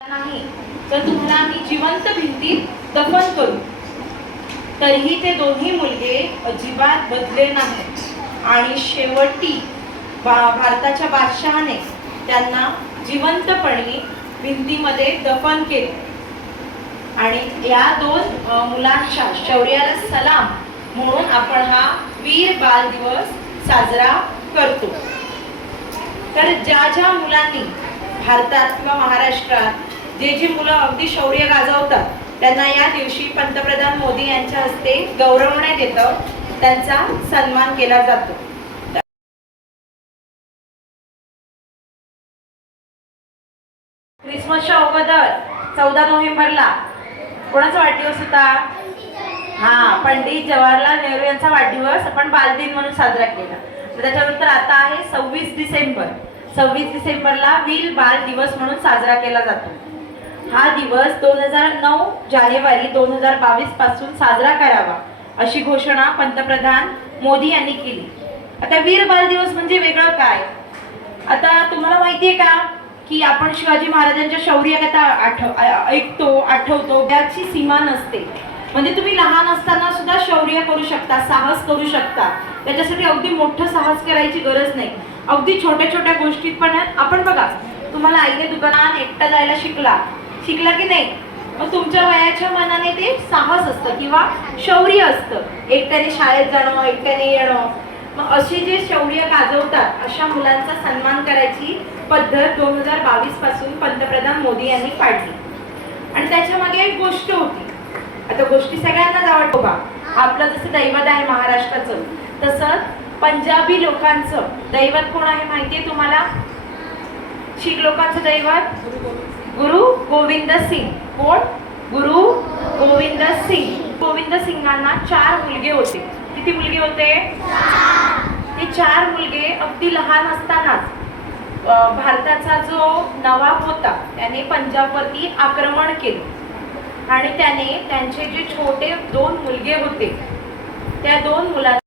नाही तर तुम्हाला आम्ही जिवंत भिंतीत दफन करू. तरीही ते दोन्ही मुलगे अजिबात बदले नाही आणि शेवटी भारताच्या बादशहाने त्यांना जिवंतपणे भिंतीमध्ये दफन केले. आणि या दोन मुलांच्या शौर्याला सलाम म्हणून आपण हा वीर बाल दिवस साजरा करतो. तर ज्या ज्या मुलांनी भारतात किंवा महाराष्ट्रात जे मुलं अगदी शौर्य गाजवतात त्यांना या दिवशी पंतप्रधान मोदी यांच्या हस्ते गौरवण्यात येतं, त्यांचा सन्मान केला जातो. ख्रिसमसच्या अगोदर 14 नोव्हेंबरला कोणाचा वाढदिवस होता? पंडित जवाहरलाल नेहरू यांचा वाढदिवस आपण बालदिन म्हणून साजरा केला. त्याच्यानंतर आता आहे 26 डिसेंबर. 26 डिसेंबरला वीर बाल दिवस म्हणून साजरा केला जातो. हा दिवस 2009 जानेवारी 2022 पासून साजरा करावा अशी घोषणा पंतप्रधान मोदी यांनी केली. आता वीर बाल दिवस म्हणजे वेगळं काय? आता तुम्हाला माहितीये का की आपण शिवाजी महाराजांच्या शौर्यकथा ऐकतो, आठवतो. त्याची सीमा नसते. म्हणजे तुम्ही लहान असताना सुद्धा शौर्य करू शकता, साहस करू शकता. त्याच्यासाठी अगदी मोठं साहस करायची गरज नाही. अगदी छोट्या छोट्या गोष्टीत पण आपण बघा, तुम्हाला आईने दुकानात एकटा जायला शिकला की नाही, मग तुमच्या वयाच्या मनाने ते साहस असतं किंवा शौर्य असतं. एकट्याने शाळेत जाणं, एकट्याने येणं. मग अशी जे शौर्य गाजवतात अशा मुलांचा सन्मान करायची पद्धत 2022 पासून पंतप्रधान मोदी यांनी काढली. आणि त्याच्या मागे एक गोष्ट होती. आता गोष्टी सगळ्यांनाच आवडतो बा. आपलं जसं दैवत आहे महाराष्ट्राचं, तसंच पंजाबी लोकांचं दैवत कोण आहे माहितीये तुम्हाला? शीख लोकांचं दैवत गुरु गोविंद सिंग. कोण? गुरु गोविंद सिंग. गोविंद सिंगांना 4 मुलगे होते. किती मुलगे होते? 4. ते 4 मुलगे अगदी लहान असतानाच भारताचा जो नवाब होता त्याने पंजाबवरती आक्रमण केलं आणि त्याने त्यांचे जे छोटे 2 मुलगे होते त्या 2 मुलांना